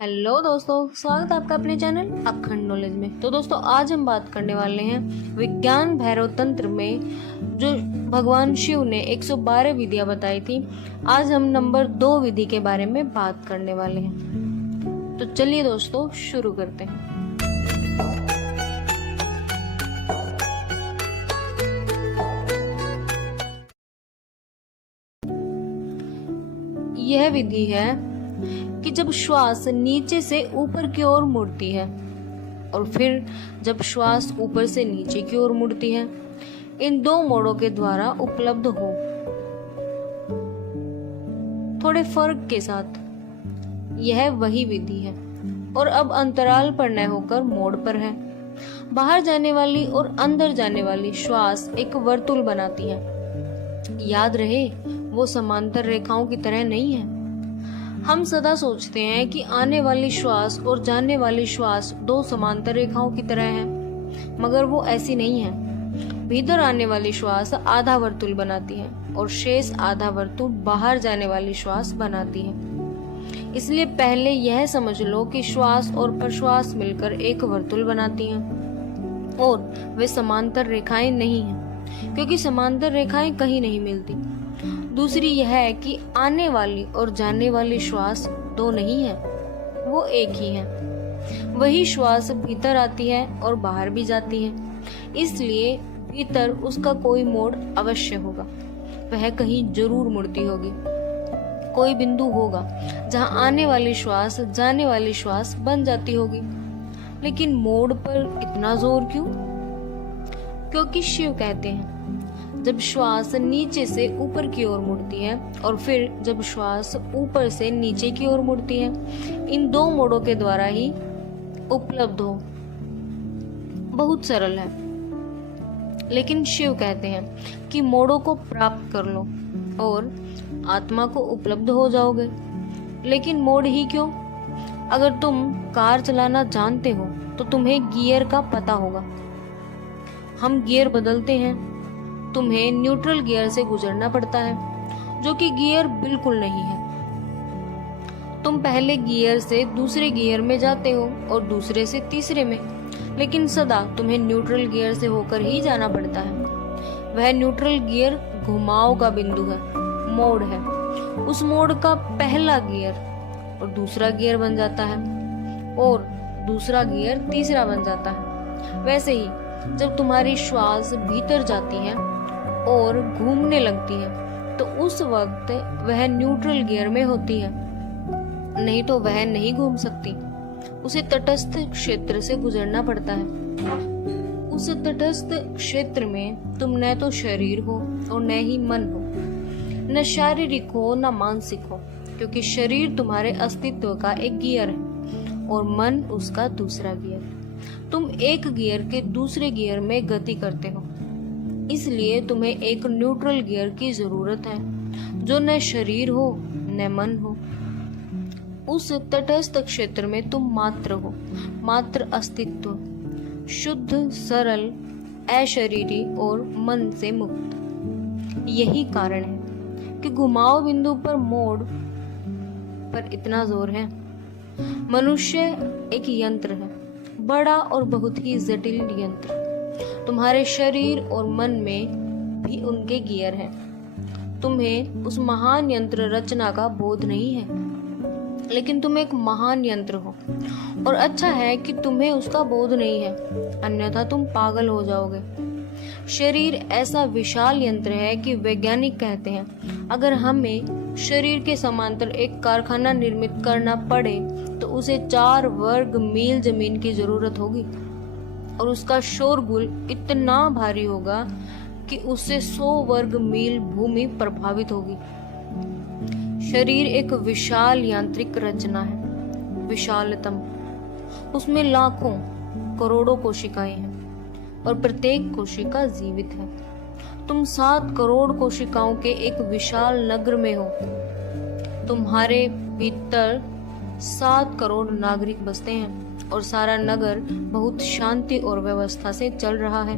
Hello दोस्तों, स्वागत है आपका अपने चैनल अखंड नॉलेज में। तो दोस्तों, आज हम बात करने वाले हैं विज्ञान भैरव तंत्र में जो भगवान शिव ने 112 विधियां बताई थी। आज हम नंबर 2 विधि के बारे में बात करने वाले हैं। तो चलिए दोस्तों, शुरू करते हैं। यह विधि है कि जब श्वास नीचे से ऊपर की ओर मुड़ती है और फिर जब श्वास ऊपर से नीचे की ओर मुड़ती है, इन दो मोड़ों के द्वारा उपलब्ध हो, थोड़े फर्क के साथ। यह वही विधि है और अब अंतराल पर न होकर मोड़ पर है। बाहर जाने वाली और अंदर जाने वाली श्वास एक वर्तुल बनाती है। याद रहे, वो समांतर रेखाओं की तरह नहीं है। हम सदा सोचते हैं कि आने वाली श्वास और जाने वाली श्वास दो समांतर रेखाओं की तरह है, मगर वो ऐसी नहीं है। भीतर आने वाली श्वास आधा वर्तुल बनाती है और शेष आधा वर्तुल बाहर जाने वाली श्वास बनाती है। इसलिए पहले यह समझ लो कि श्वास और प्रश्वास मिलकर एक वर्तुल बनाती हैं और वे समांतर रेखाएं नहीं हैं, क्योंकि समांतर रेखाएं कहीं नहीं मिलती। दूसरी यह है कि आने वाली और जाने वाली श्वास दो नहीं है, वो एक ही है। वही श्वास भीतर आती है और बाहर भी जाती है, इसलिए भीतर उसका कोई मोड़ अवश्य होगा। वह कहीं जरूर मुड़ती होगी। कोई बिंदु होगा जहां आने वाली श्वास जाने वाली श्वास बन जाती होगी। लेकिन मोड़ पर इतना जोर क्यों? क्योंकि शिव कहते हैं, जब श्वास नीचे से ऊपर की ओर मुड़ती है और फिर जब श्वास ऊपर से नीचे की ओर मुड़ती है, इन दो मोड़ों के द्वारा ही उपलब्ध हो। बहुत सरल है, लेकिन शिव कहते हैं कि मोड़ों को प्राप्त कर लो और आत्मा को उपलब्ध हो जाओगे। लेकिन मोड़ ही क्यों? अगर तुम कार चलाना जानते हो तो तुम्हें गियर का पता होगा। हम गियर बदलते हैं, तुम्हें न्यूट्रल गियर से गुजरना पड़ता है, जो कि गियर बिल्कुल नहीं है। तुम पहले गियर से दूसरे गियर में जाते हो और दूसरे से तीसरे में, लेकिन सदा तुम्हें न्यूट्रल गियर से होकर ही जाना पड़ता है। वह न्यूट्रल गियर घुमाव का बिंदु है, मोड़ है। उस मोड़ का पहला गियर और दूसरा गियर बन जाता है और दूसरा गियर तीसरा बन जाता है। वैसे ही जब तुम्हारी श्वास भीतर जाती है और घूमने लगती है, तो उस वक्त वह न्यूट्रल गियर में होती है, नहीं तो वह नहीं घूम सकती। उसे तटस्थ क्षेत्र से गुजरना पड़ता है। उस तटस्थ क्षेत्र में तुम न तो शरीर हो और न ही मन हो, न शारीरिक हो न मानसिक हो, क्योंकि शरीर तुम्हारे अस्तित्व का एक गियर है और मन उसका दूसरा गियर। तुम एक गियर के दूसरे गियर में गति करते हो, इसलिए तुम्हें एक न्यूट्रल गियर की जरूरत है, जो न शरीर हो न मन हो। उस तटस्थ क्षेत्र में तुम मात्र हो, मात्र अस्तित्व, शुद्ध, सरल, अशरीरी और मन से मुक्त। यही कारण है कि घुमाव बिंदु पर मोड़ पर इतना जोर है। मनुष्य एक यंत्र है, बड़ा और बहुत ही जटिल यंत्र। तुम्हारे शरीर और मन में भी उनके गियर हैं। तुम्हें उस महान यंत्र रचना का बोध नहीं है, लेकिन तुम एक महान यंत्र हो और अच्छा है कि तुम्हें उसका बोध नहीं है, अन्यथा तुम पागल हो जाओगे। शरीर ऐसा विशाल यंत्र है कि वैज्ञानिक कहते हैं, अगर हमें शरीर के समांतर एक कारखाना निर्मित करना पड़े तो उसे 4 वर्ग मील जमीन की जरूरत होगी और उसका शोरगुल इतना भारी होगा कि उससे 100 वर्ग मील भूमि प्रभावित होगी। शरीर एक विशाल यांत्रिक रचना है, विशालतम। उसमें लाखों करोड़ों कोशिकाएं हैं और प्रत्येक कोशिका जीवित है। तुम 7 करोड़ कोशिकाओं के एक विशाल नगर में हो। तुम्हारे भीतर 7 करोड़ नागरिक बसते हैं और सारा नगर बहुत शांति और व्यवस्था से चल रहा है।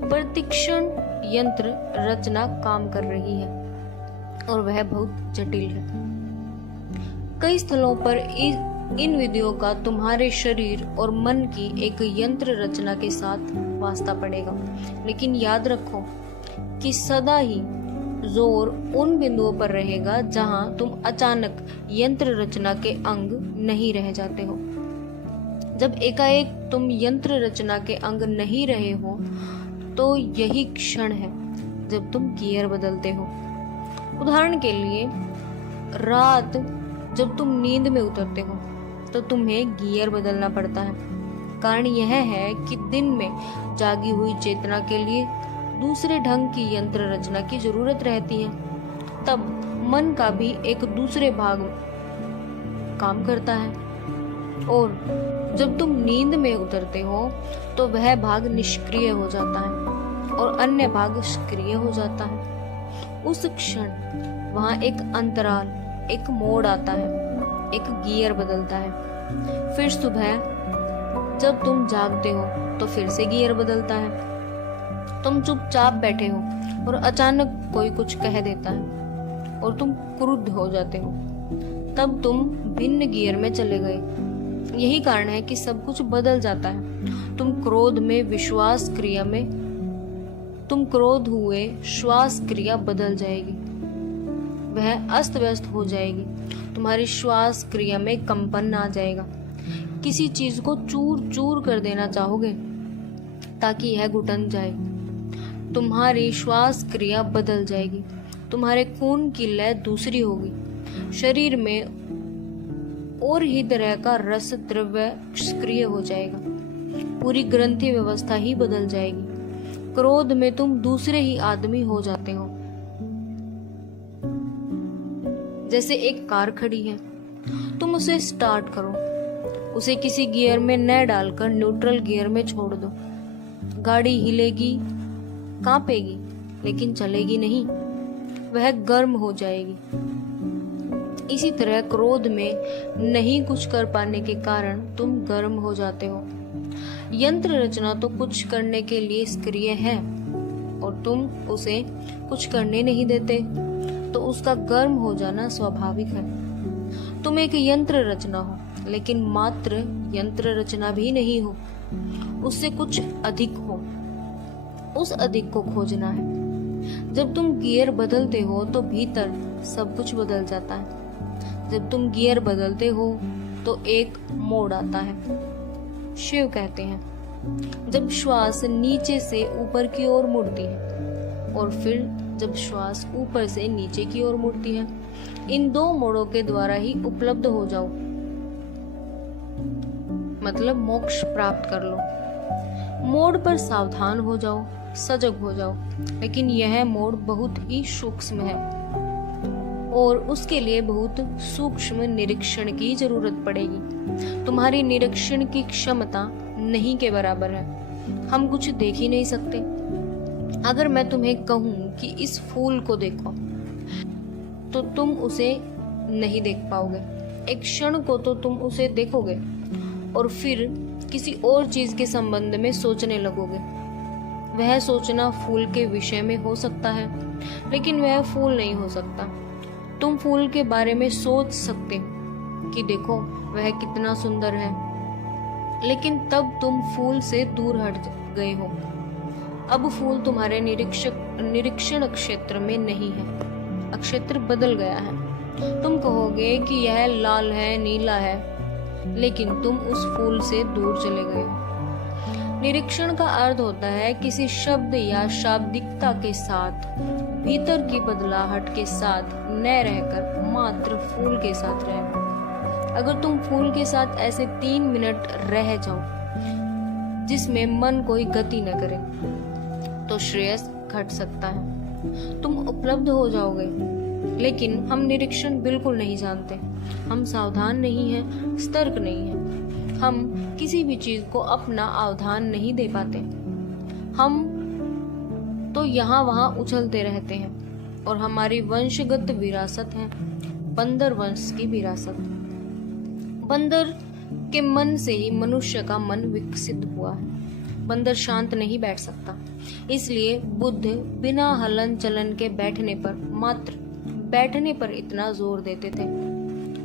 प्रतिक्षण यंत्र रचना काम कर रही है और वह बहुत जटिल है। कई स्थलों पर इन विधियों का तुम्हारे शरीर और मन की एक यंत्र रचना के साथ वास्ता पड़ेगा। लेकिन याद रखो कि सदा ही जोर उन बिंदुओं पर रहेगा जहां तुम अचानक यंत्र रचना के अंग नहीं रह जाते हो। जब एकाएक तुम यंत्र रचना के अंग नहीं रहे हो तो यही क्षण है जब तुम गियर बदलते हो। उदाहरण के लिए, रात जब तुम नींद में उतरते हो तो तुम्हें गियर बदलना पड़ता है। कारण यह है कि दिन में जागी हुई चेतना के लिए दूसरे ढंग की यंत्र रचना की जरूरत रहती है। तब मन का भी एक दूसरे भाग काम करता है, और जब तुम नींद में उतरते हो तो वह भाग निष्क्रिय हो जाता है और अन्य भाग सक्रिय हो जाता है। उस क्षण वहां एक अंतराल, एक मोड़ आता है, एक गियर बदलता है। फिर सुबह जब तुम जागते हो तो फिर से गियर बदलता है। तुम चुपचाप बैठे हो और अचानक कोई कुछ कह देता है और तुम क्रुद्ध हो जाते हो। तब तुम भिन्न गियर में चले गए। यही कारण है कि सब कुछ बदल जाता है। तुम क्रोध हुए श्वास क्रिया बदल जाएगी, वह अस्त व्यस्त हो जाएगी। तुम्हारी श्वास क्रिया में कंपन आ जाएगा। किसी चीज को चूर चूर कर देना चाहोगे ताकि यह घुटन जाए। तुम्हारी श्वास क्रिया बदल जाएगी। तुम्हारे खून की लय दूसरी होगी। शरीर में और ही तरह का रस द्रव्य सक्रिय हो जाएगा। पूरी ग्रंथि व्यवस्था ही बदल जाएगी। क्रोध में तुम दूसरे ही आदमी हो जाते हो। जैसे एक कार खड़ी है, तुम उसे स्टार्ट करो, उसे किसी गियर में न डालकर न्यूट्रल गियर में छोड़ दो। गाड़ी हिलेगी, कांपेगी, लेकिन चलेगी नहीं, वह गर्म हो जाएगी। इसी तरह क्रोध में नहीं कुछ कर पाने के कारण तुम गर्म हो जाते हो। यंत्र रचना तो कुछ करने के लिए सक्रिय है और तुम उसे कुछ करने नहीं देते, तो उसका गर्म हो जाना स्वाभाविक है। तुम एक यंत्र रचना हो, लेकिन मात्र यंत्र रचना भी नहीं हो, उससे कुछ अधिक हो। उस अधिक को खोजना है। जब तुम गियर बदलते हो तो भीतर सब कुछ बदल जाता है। जब तुम गियर बदलते हो तो एक मोड़ आता है। शिव कहते हैं, जब श्वास नीचे से ऊपर की ओर मुड़ती है और फिर जब श्वास ऊपर से नीचे की ओर मुड़ती है, इन दो मोड़ों के द्वारा ही उपलब्ध हो जाओ, मतलब मोक्ष प्राप्त कर लो। मोड़ पर सावधान हो जाओ, सजग हो जाओ। लेकिन यह मोड़ बहुत ही सूक्ष्म है और उसके लिए बहुत सूक्ष्म निरीक्षण की जरूरत पड़ेगी। तुम्हारी निरीक्षण की क्षमता नहीं के बराबर है। हम कुछ देख ही नहीं सकते। अगर मैं तुम्हें कहूं कि इस फूल को देखो, तो तुम उसे नहीं देख पाओगे। एक क्षण को तो तुम उसे देखोगे और फिर किसी और चीज के संबंध में सोचने लगोगे। वह सोचना फूल के विषय में हो सकता है, लेकिन वह फूल नहीं हो सकता। तुम फूल के बारे में सोच सकते हो कि देखो वह कितना सुंदर है, लेकिन तब तुम फूल से दूर हट गए हो। अब फूल तुम्हारे निरीक्षण क्षेत्र में नहीं है, क्षेत्र बदल गया है। तुम कहोगे कि यह लाल है, नीला है, लेकिन तुम उस फूल से दूर चले गए हो। निरीक्षण का अर्थ होता है किसी शब्द या शाब्दिकता के साथ, भीतर की बदलाहट के साथ न रहकर मात्र फूल के साथ रहना। अगर तुम फूल के साथ ऐसे 3 मिनट रह जाओ जिसमें मन कोई गति न करे, तो श्रेयस घट सकता है। तुम उपलब्ध हो जाओगे। लेकिन हम निरीक्षण बिल्कुल नहीं जानते। हम सावधान नहीं हैं, सतर्क नहीं हैं। हम किसी भी चीज को अपना अवधान नहीं दे पाते। हम तो यहाँ वहाँ उछलते रहते हैं और हमारी वंशगत विरासत है बंदर वंश की विरासत। बंदर के मन से ही मनुष्य का मन विकसित हुआ है। बंदर शांत नहीं बैठ सकता, इसलिए बुद्ध बिना हलन चलन के बैठने पर इतना जोर देते थे।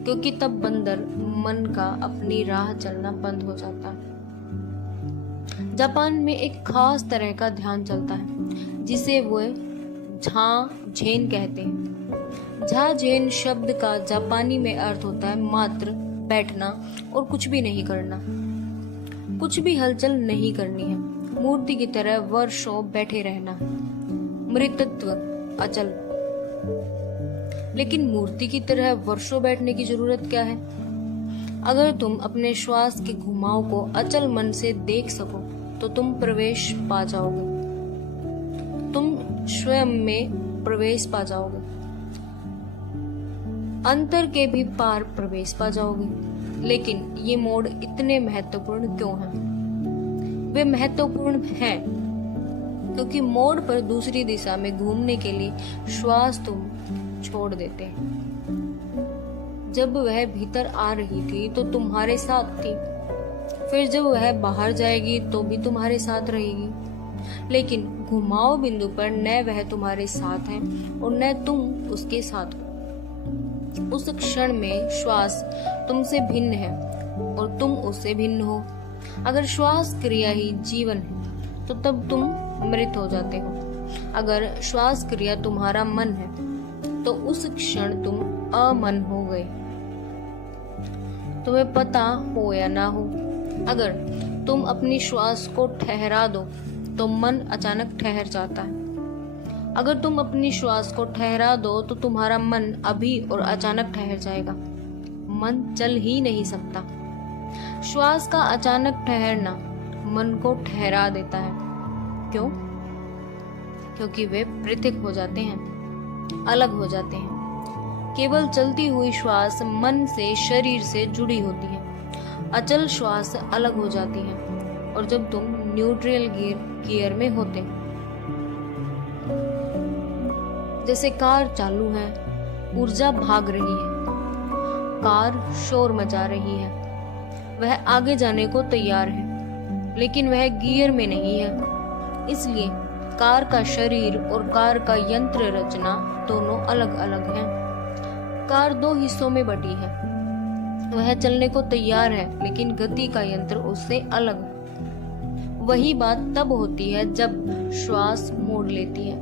क्योंकि तब बंदर मन का अपनी राह चलना बंद हो जाता है। जापान में एक खास तरह का ध्यान चलता है जिसे वो झांझेन कहते हैं। झांझेन शब्द का जापानी में अर्थ होता है मात्र बैठना और कुछ भी नहीं करना, कुछ भी हलचल नहीं करनी है, मूर्ति की तरह वर्षों बैठे रहना, मृतत्व अचल। लेकिन मूर्ति की तरह वर्षों बैठने की जरूरत क्या है? अगर तुम अपने श्वास के घुमाव को अचल मन से देख सको तो तुम प्रवेश पा जाओगे, तुम स्वयं में प्रवेश पा जाओगे, अंतर के भी पार प्रवेश पा जाओगे। लेकिन ये मोड़ इतने महत्वपूर्ण क्यों हैं? वे महत्वपूर्ण हैं क्योंकि मोड़ पर दूसरी दिशा में घूमने के लिए श्वास तुम छोड़ देते हैं। जब वह भीतर आ रही थी तो तुम्हारे साथ थी, फिर जब वह बाहर जाएगी तो भी तुम्हारे साथ रहेगी। लेकिन घुमाव बिंदु पर न वह तुम्हारे साथ है और न तुम उसके साथ हो। उस क्षण में श्वास तुमसे भिन्न है और तुम उससे भिन्न हो। अगर श्वास क्रिया ही जीवन है तो तब तुम मृत हो जाते हो। अगर श्वास क्रिया तुम्हारा मन है तो उस क्षण तुम अमन हो गए, तुम्हें पता हो या ना हो। अगर तुम अपनी श्वास को ठहरा दो तो मन अचानक ठहर जाता है। अगर तुम अपनी श्वास को ठहरा दो तो तुम्हारा मन अभी और अचानक ठहर जाएगा। मन चल ही नहीं सकता। श्वास का अचानक ठहरना मन को ठहरा देता है। क्यों? क्योंकि वे पृथक हो जाते हैं, अलग हो जाते हैं। केवल चलती हुई श्वास मन से, शरीर से जुड़ी होती है। अचल श्वास अलग हो जाती है। और जब तुम न्यूट्रल गियर में होते, जैसे कार चालू है, ऊर्जा भाग रही है, कार शोर मचा रही है, वह आगे जाने को तैयार है, लेकिन वह गियर में नहीं है। इसलिए कार का शरीर और कार का यंत्र रचना दोनों अलग अलग हैं। कार दो हिस्सों में बटी है। वह चलने को तैयार है, लेकिन गति का यंत्र उससे अलग। वही बात तब होती है जब श्वास मोड़ लेती है।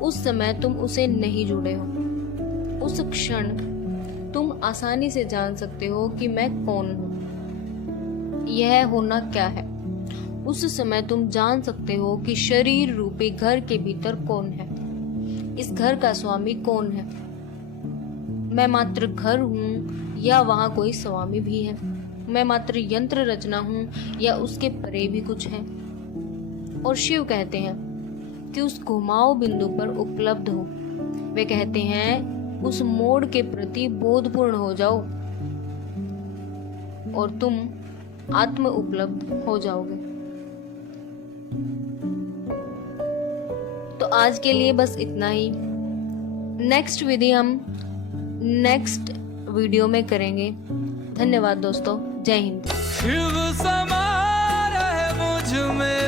उस समय तुम उसे नहीं जुड़े हो। उस क्षण तुम आसानी से जान सकते हो कि मैं कौन हूं, यह होना क्या है। उस समय तुम जान सकते हो कि शरीर रूपी घर के भीतर कौन है, इस घर का स्वामी कौन है। मैं मात्र घर हूं या वहां कोई स्वामी भी है। मैं मात्र यंत्र रचना हूं या उसके परे भी कुछ है। और शिव कहते हैं कि उस घुमाव बिंदु पर उपलब्ध हो। वे कहते हैं उस मोड़ के प्रति बोधपूर्ण हो जाओ और तुम आत्म उपलब्ध हो जाओगे। तो आज के लिए बस इतना ही। नेक्स्ट विधि हम नेक्स्ट वीडियो में करेंगे। धन्यवाद दोस्तों। जय हिंद। शिव समा रहे मुझ में